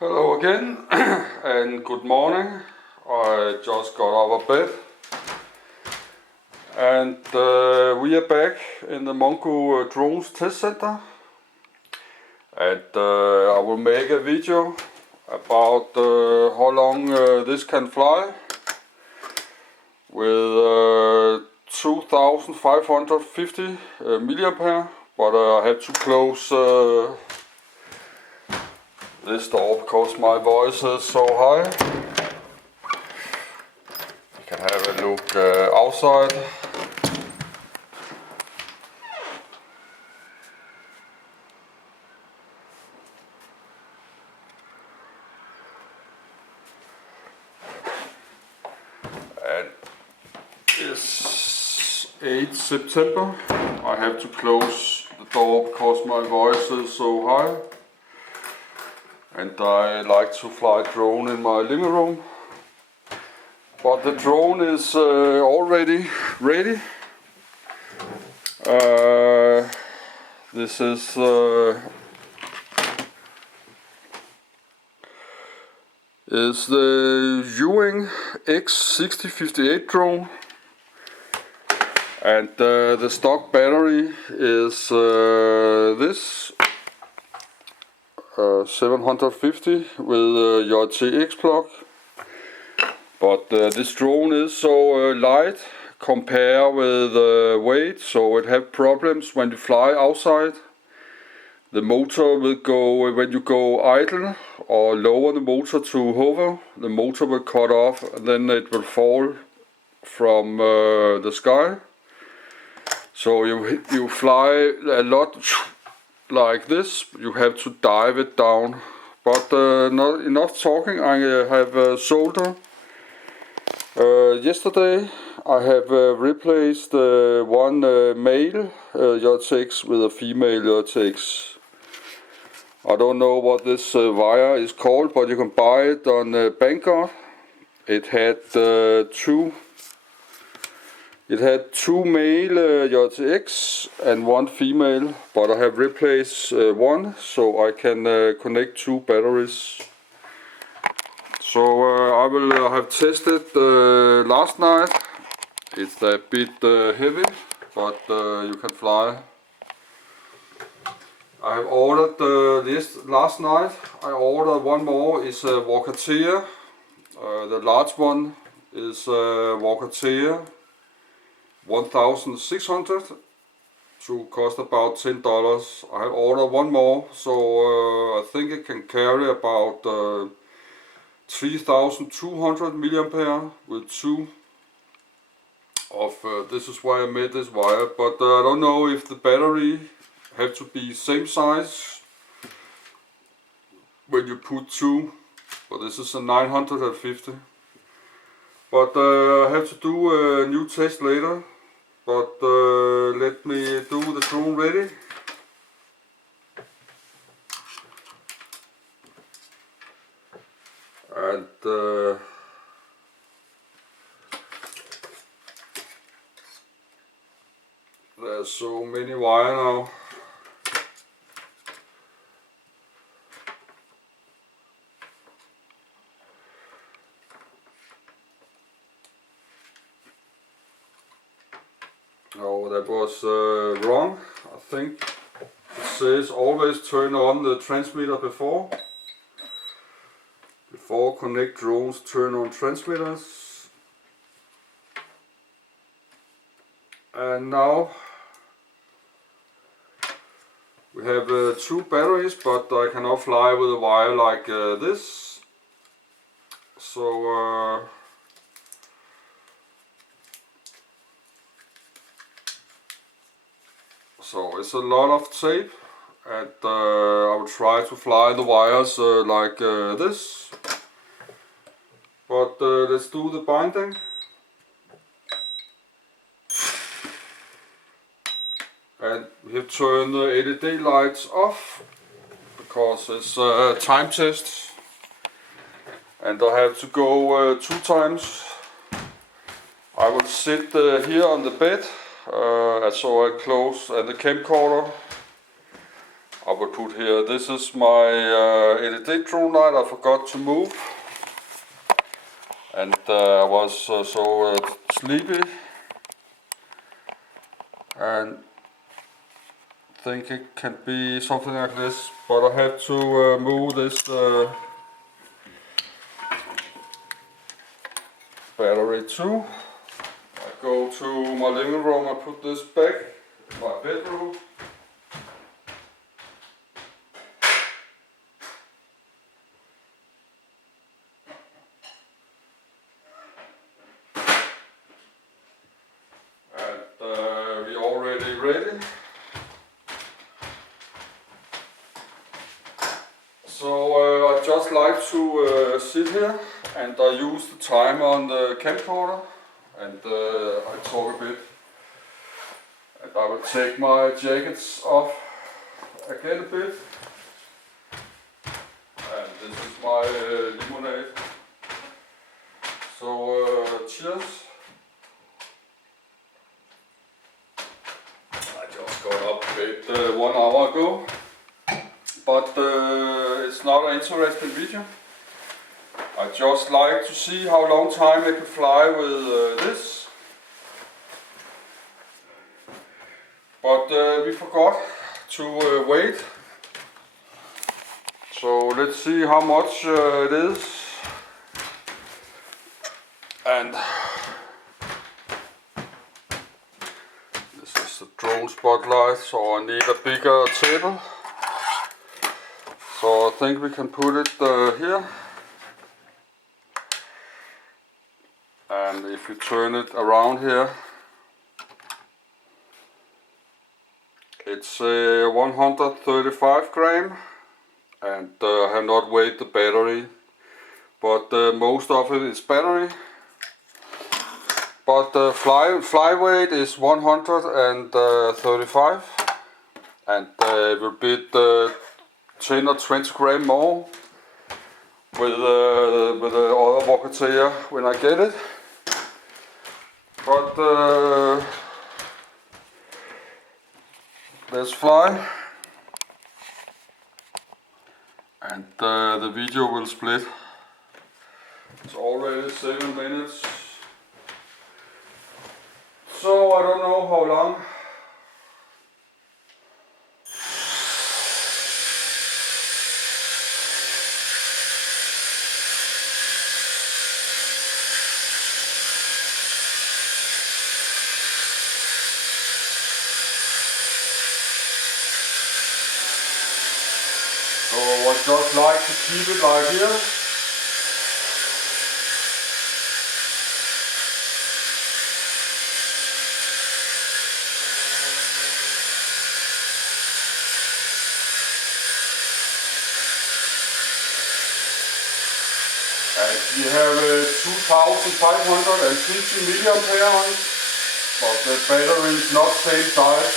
Hello again and good morning. I just got out of bed and we are back in the Mongo drones test center, and I will make a video about how long this can fly with 2.550 mAh, but I have to close this door because my voice is so high. You can have a look outside. And it's 8 September. I have to close the door because my voice is so high. And I like to fly drone in my living room. But the drone is already ready. This is the Huiying X6058 drone, and the stock battery is this 750 with JTX plug. But this drone is so light compared with weight, so it have problems when you fly outside. The motor will go, when you go idle or lower the motor to hover, the motor will cut off and then it will fall from the sky. So you fly a lot like this, you have to dive it down. But not enough talking, I have soldered. Yesterday I have replaced one male JTX with a female JTX. I don't know what this wire is called, but you can buy it on Camcorder. It had two male JTX and one female, but I have replaced one so I can connect two batteries. So I will have tested last night. It's a bit heavy, but you can fly. I have ordered this last night. I ordered one more, is a Walker-Tea. The large one is Walker-Tea 1600 to cost about $10. I have ordered one more, so I think it can carry about 3200 mAh with two of this is why I made this wire, but I don't know if the battery have to be same size when you put two, but this is a 950. But I have to do a new test later, but let me do the drone ready. And there's so many wire now. Oh, that was wrong. I think it says always turn on the transmitter before connect drones, turn on transmitters. And now we have two batteries, but I cannot fly with a wire like this. So it's a lot of tape, and I will try to fly the wires like this. But let's do the binding. And we have turned the LED lights off because it's a time test. And I have to go 2 times. I will sit here on the bed, so I close the camcorder. I will put here. This is my LED drone light I forgot to move, and I was so sleepy and think it can be something like this, but I have to move this battery too. I go to my living room and put this back in my bedroom. And we're already ready. So I just like to sit here, and I use the timer on the camcorder, and I talk a bit. And I will take my jackets off again a bit. And this is my lemonade. So cheers. I just got up a bit 1 hour ago. But it's not an interesting video. I just like to see how long time I can fly with this. But we forgot to wait. So let's see how much it is. And this is the drone spotlight, so I need a bigger table. So I think we can put it here, and if you turn it around here, it's 135 gram, and I have not weighed the battery, but most of it is battery. But the fly weight is 135, and it will be 10 or 20 gram more with the other Walker when I get it. But let's fly, and the video will split. It's already 7 minutes, so I don't know how long. So I just like to keep it like here. And we have 2.550 mAh on it, but the battery is not same size.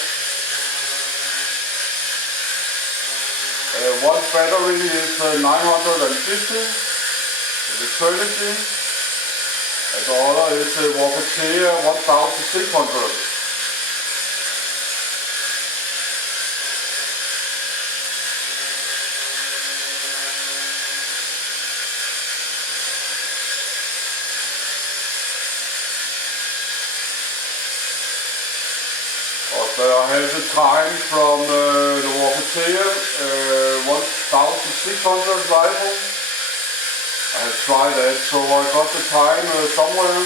One battery is 950 with eternity, and the other is Walker 1600. But I have the time from the Walker 1600 LiPo. I have tried that, so I got the time somewhere.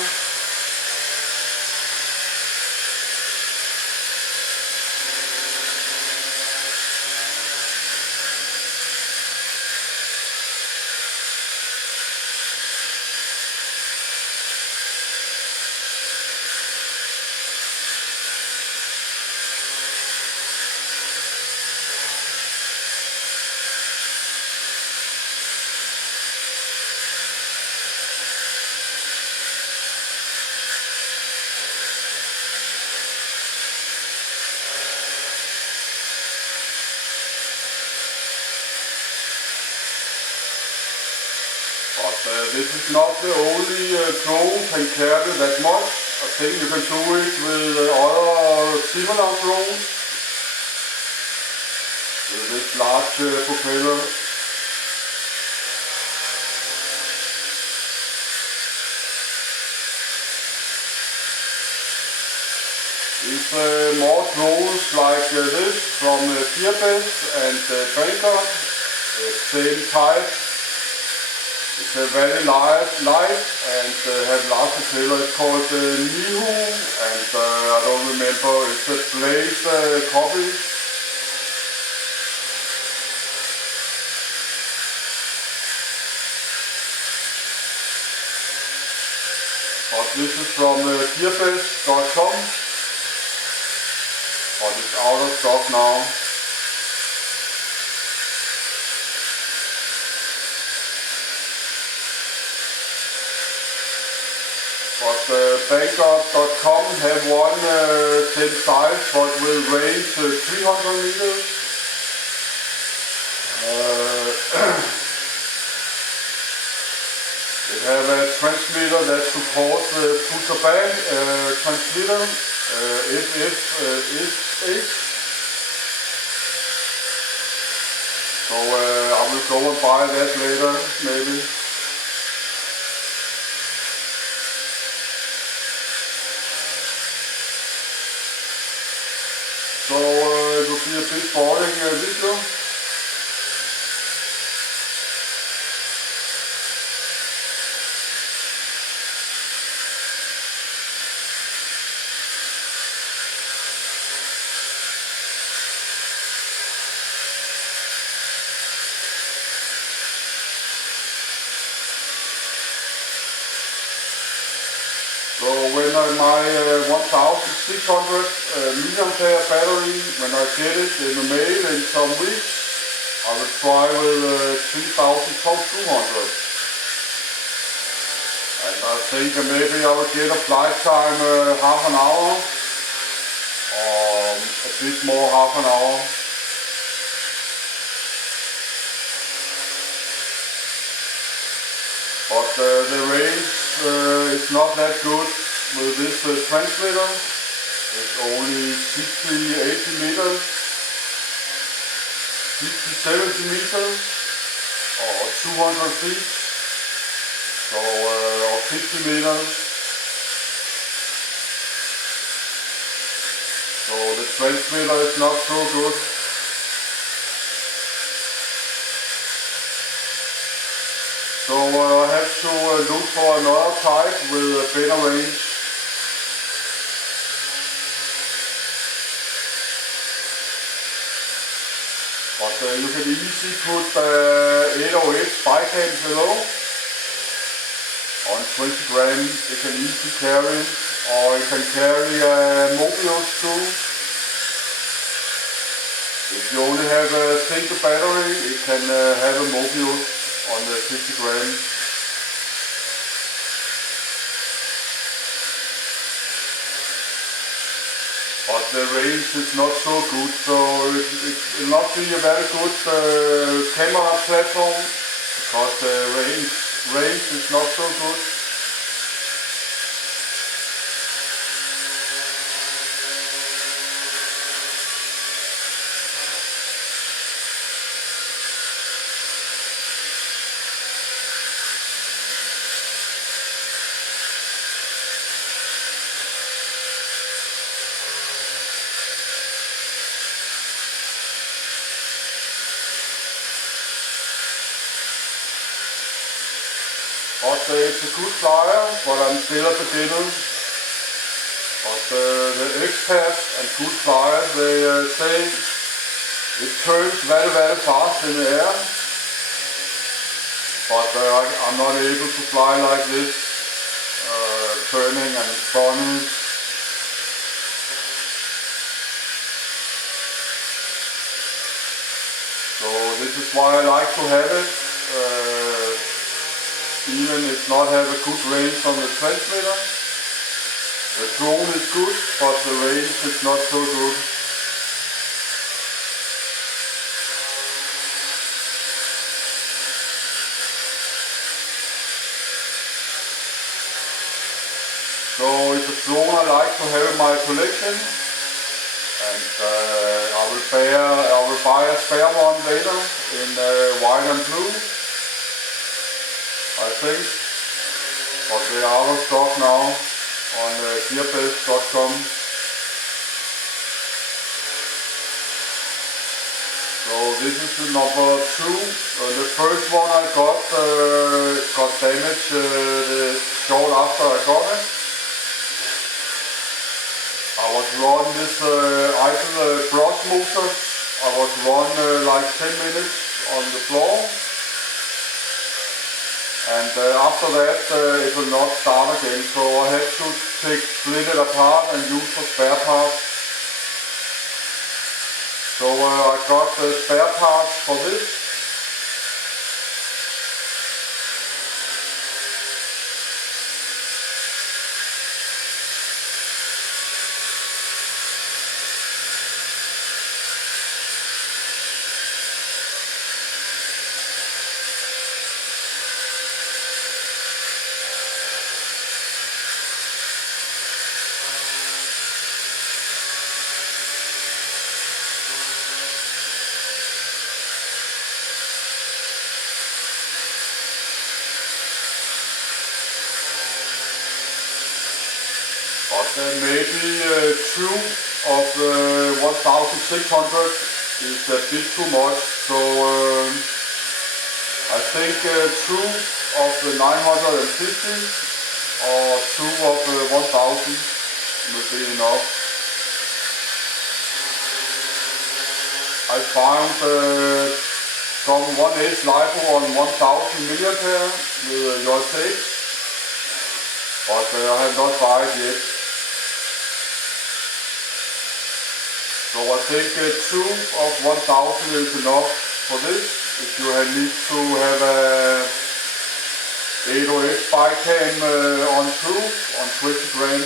But this is not the only drone can carry that much. I think you can do it with other similar drones. With this this large propeller. It's more drones like this from Gearbest and Camcorder, same type. It's very light and have large propeller. It's called Nihu, and I don't remember, it's a blade copy. But this is from gearbest.com. But it's out of stock now. But Camcorder.com have one same size but will range 300 meters. It have a transmitter that supports the push-to-back transmitter. Is so I will go and buy that later, maybe. So it will be a bit boring video. So when my 1600 mAh battery, when I get it in the mail in some weeks, I will try with 3200. And I think maybe I will get a flight time half an hour, or a bit more half an hour. But the range is not that good with this transmitter. It's only 60-80 meters, 60-70 meters, or 200 feet, so or 50 meters. So the transmitter is not so good. So I have to look for another type with a better range. But you can easily put 808 spy cams below. On 20 gram it can easily carry, or it can carry Mobius too. If you only have a single battery, it can have a Mobius on the 50 gram. But the range is not so good, so it will not be a very good camera platform, because the range is not so good. But it's a good flyer, but I'm still a beginner. But the experts and good flyers, they say it turns very fast in the air. But I'm not able to fly like this, turning and spawning. So this is why I like to have it. Even if not have a good range on the transmitter. The drone is good, but the range is not so good. So it's a drone I like to have in my collection. and I will buy a spare one later in white and blue, I think, but they are out of stock now on gearbest.com. So this is the number 2. The first one I got damaged short after I got it. I was run this idle brush motor. I was run like 10 minutes on the floor. And after that it will not start again. So I had to split it apart and use for spare parts. So I got the spare parts for this. But maybe 2 of the 1600 is a bit too much, so I think 2 of the 950 or 2 of the 1000 will be enough. I found some 1H LiPo on 1000 mAh with your tape, but I have not bought it yet. So I think 2 of 1000 is enough for this. If you need to have a 808 spy cam on 20 grand.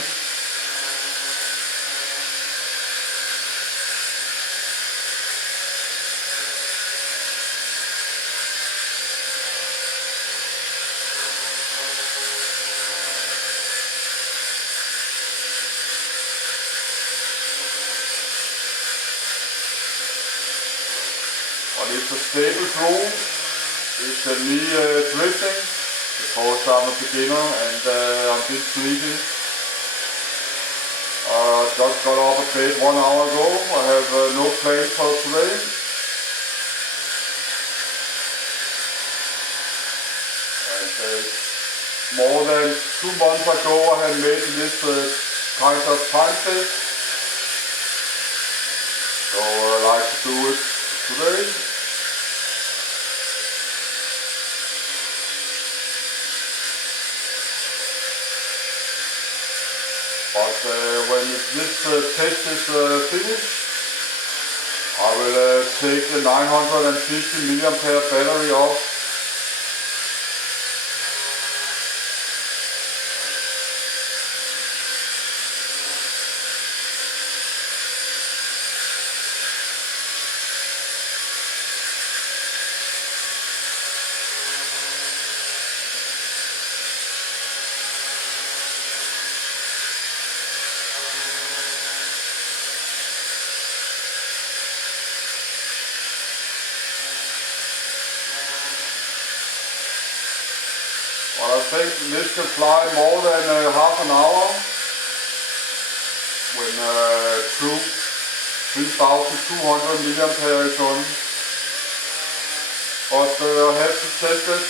But it's a stable drone. It's me drifting because I'm a beginner and I'm a bit sleepy. Just got off of bed 1 hour ago. I have no plans for today. And more than 2 months ago I had made this kind of time test. So I like to do it today. But when this test is finished, I will take the 950 mAh battery off. But I think this can fly more than half an hour when 3200 mAh is on. But I have to test it.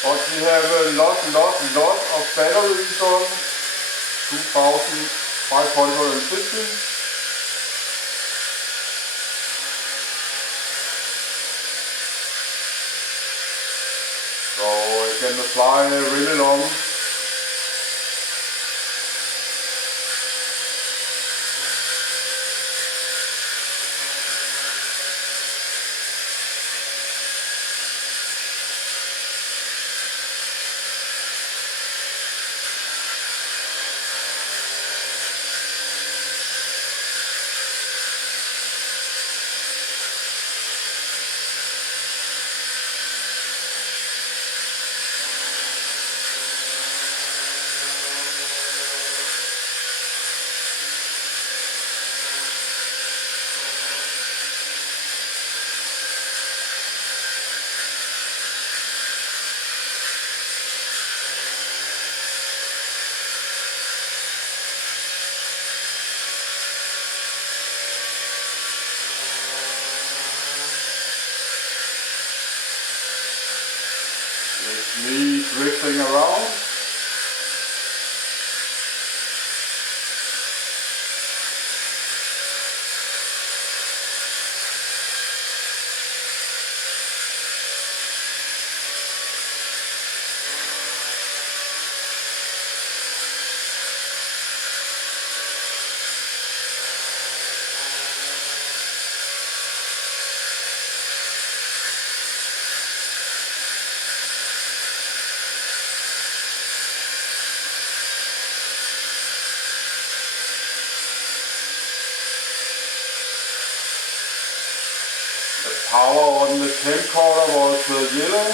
But we have a lot of batteries on, 2.550. can fly really long. It's me drifting around. The power on the camcorder was yellow,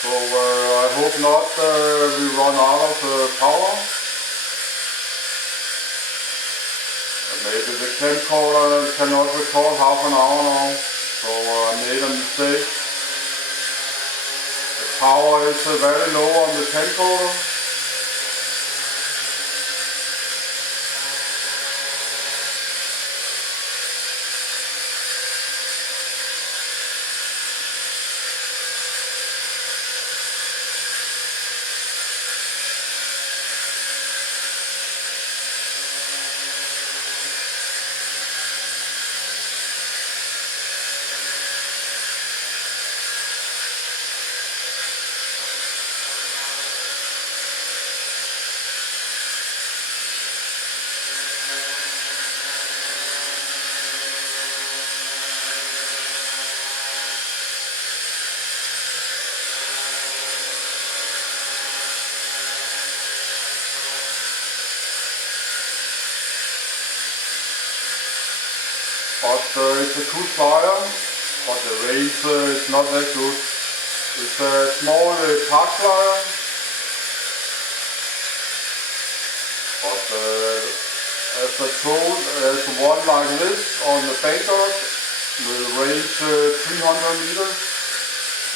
so I hope not we run out of power. Maybe the camcorder cannot record half an hour now, so I made a mistake. The power is very low on the camcorder. But it's a good flyer, but the range is not that good. It's a small park flyer, but as I told, there's one like this on the Bangkok with range 300 meters.